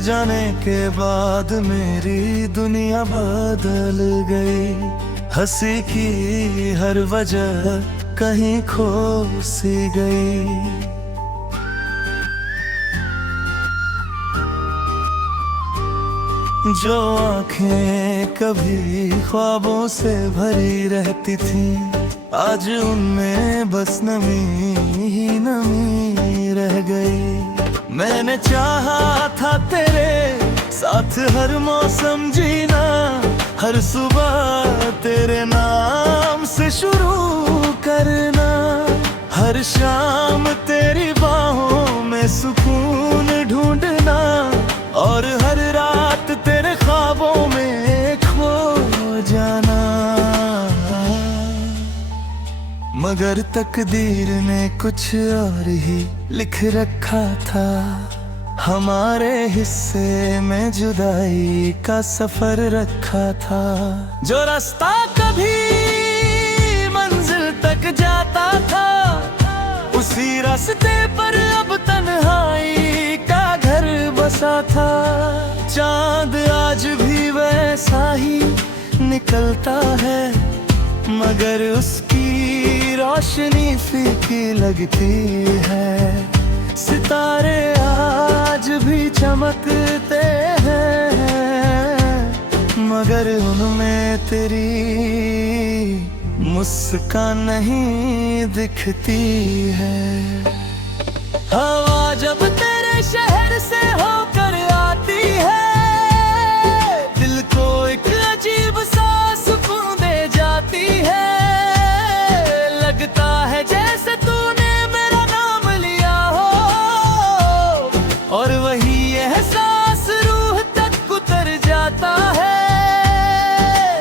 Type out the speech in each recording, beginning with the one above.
जाने के बाद मेरी दुनिया बदल गई। हंसी की हर वजह कहीं खो सी गई। जो आंखें कभी ख्वाबों से भरी रहती थी, आज उनमें बस नमी ही नमी रह गई। मैंने चाहा था तेरे साथ हर मौसम जीना, हर सुबह तेरे नाम से शुरू करना, हर शाम तेरी बाहों में सुकून ढूंढना, और हर रात तेरे ख्वाबों में खो जाना। मगर तकदीर ने कुछ और ही लिख रखा था, हमारे हिस्से में जुदाई का सफर रखा था। जो रास्ता कभी मंजिल तक जाता था, उसी रास्ते पर अब तन्हाई का घर बसा था। चांद आज भी वैसा ही निकलता है, मगर उसकी रोशनी फीकी लगती है। सितारे आज भी चमकते हैं, मगर उनमें तेरी मुस्कान नहीं दिखती है। हवा जब तेरे शहर से होकर आती है, दिल को एक अजीब सा सुकून दे जाती है। लगता है जैसे तूने मेरा नाम लिया हो, और वही एहसास रूह तक उतर जाता है।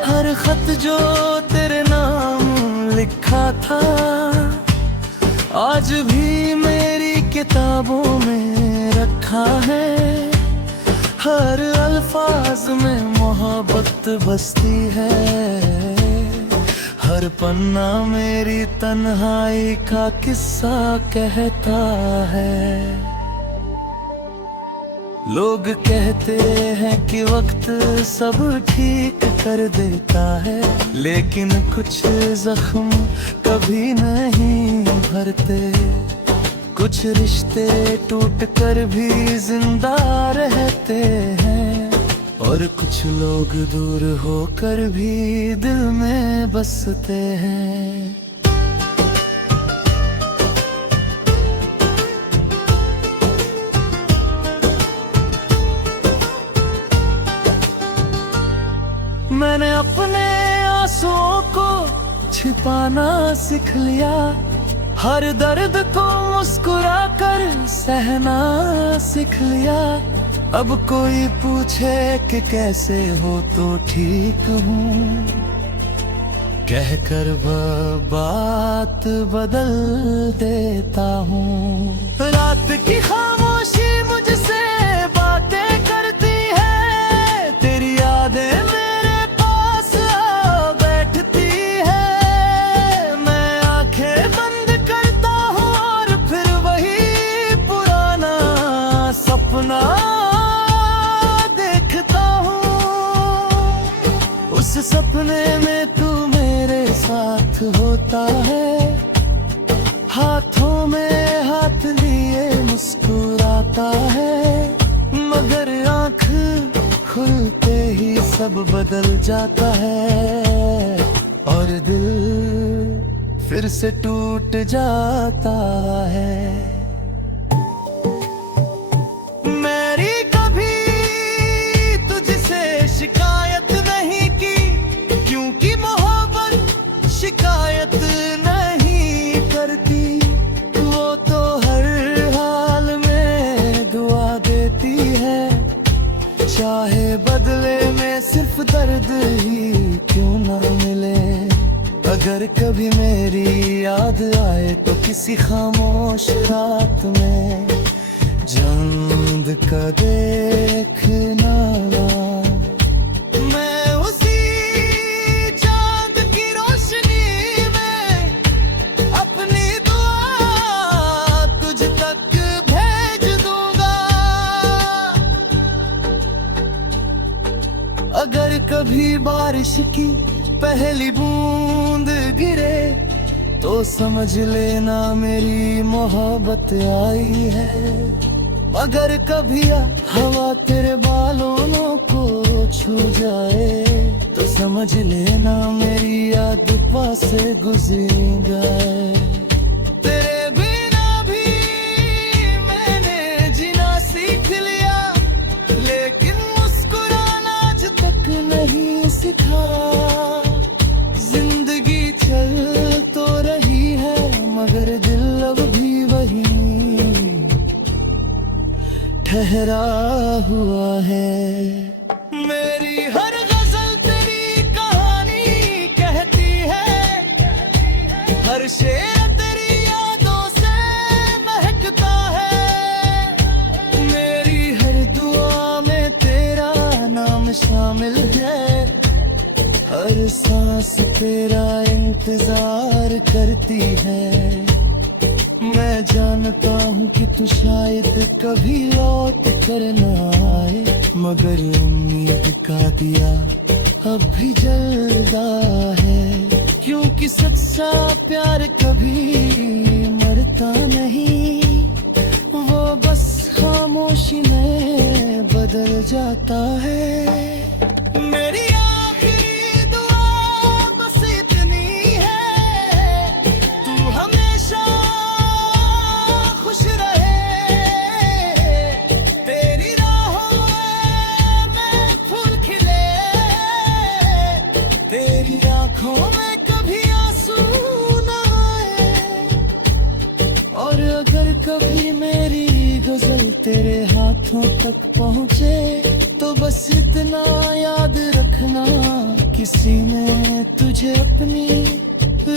हर खत जो तेरे नाम लिखा था, आज भी मेरी किताबों में रखा है। हर अल्फाज में मोहब्बत बसती है, हर पन्ना मेरी तन्हाई का किस्सा कहता है। लोग कहते हैं कि वक्त सब ठीक कर देता है, लेकिन कुछ जख्म कभी नहीं भरते। कुछ रिश्ते टूट कर भी जिंदा रहते हैं, और कुछ लोग दूर होकर भी दिल में बसते हैं। मैंने अपने आंसुओं को छिपाना सीख लिया, हर दर्द को मुस्कुरा कर सहना सीख लिया। अब कोई पूछे कि कैसे हो तो ठीक हूँ, कहकर बात बदल देता हूँ। रात की खामोशी मुझसे बातें करती है, तेरी यादें मेरे पास आ बैठती है। मैं आंखें बंद करता हूँ और फिर वही पुराना सपना देखता हूँ। उस सपने में तू मेरे साथ होता है, हाथों में हाथ लिए मुस्कुराता है। मगर आँख खुलते ही सब बदल जाता है, और दिल फिर से टूट जाता है। मेरी कभी तुझसे शिकायत नहीं की, क्योंकि मोहब्बत शिकायत नहीं करती। वो तो हर हाल में दुआ देती है, चाहे बदले में सिर्फ दर्द ही क्यों ना मिले। अगर कभी मेरी याद आए तो किसी खामोश रात में चांद का देखना, मैं उसी चांद की रोशनी में अपनी दुआ तुझ तक भेज दूंगा। कभी बारिश की पहली बूंद गिरे तो समझ लेना मेरी मोहब्बत आई है। अगर कभी हवा तेरे बालों को छू जाए तो समझ लेना मेरी याद पास से गुजर गए। तेरे बिना भी मैंने जीना सीख लिया, लेकिन मुस्कुराना आज तक नहीं सीखा। जिंदगी चल तो रही है मगर दिल अब भी वही ठहरा हुआ है। मेरी हर गजल तेरी कहानी कहती है, हर शेर तेरी यादों से महकता है। मेरी हर दुआ में तेरा नाम शामिल है, हर सांस तेरा इंतजार करती है। मैं जानता हूँ कि तू शायद कभी लौट कर ना आए, मगर उम्मीद का दिया अब भी जलता है। क्योंकि सच्चा प्यार कभी मरता नहीं, वो बस खामोशी में बदल जाता है। मेरी आखिरी दुआ बस इतनी है, तू हमेशा खुश रहे। तेरी राहों में फूल खिले, तेरी आंखों में कभी आंसू ना आए। और अगर कभी मेरी गजल तेरे हाथों तक पहुँचे तो बस इतना याद रखना, किसी ने तुझे अपनी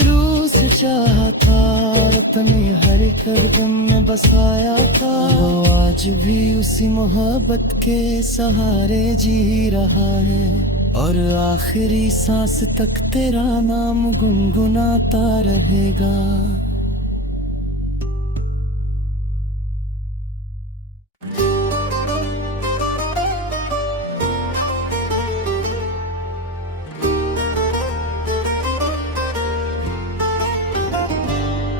रूह से चाहा था और अपने हर कदम में बसाया था। वो आज भी उसी मोहब्बत के सहारे जी रहा है और आखिरी सांस तक तेरा नाम गुनगुनाता रहेगा।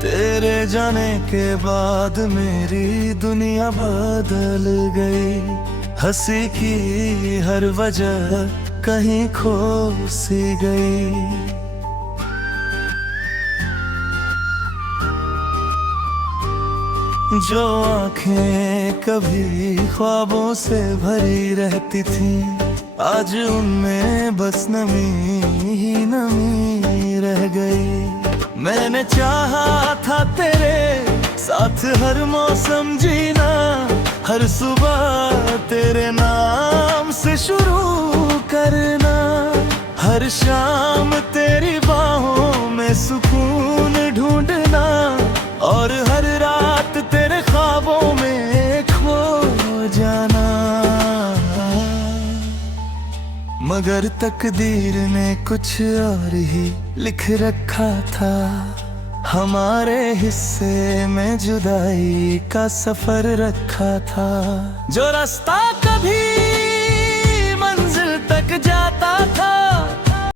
तेरे जाने के बाद मेरी दुनिया बदल गई, हंसी की हर वजह कहीं खो सी गई। जो आंखें कभी ख्वाबों से भरी रहती थी, आज उनमें बस नमी ही नमी रह गई। मैंने चाहा था तेरे साथ हर मौसम जीना, हर सुबह तेरे नाम से शुरू करना, हर शाम तेरी बाहों में सुकून ढूंढना और हर रात तेरे ख्वाबों में खो जाना। मगर तकदीर ने कुछ और ही लिख रखा था, हमारे हिस्से में जुदाई का सफर रखा था। जो रास्ता कभी मंजिल तक जाता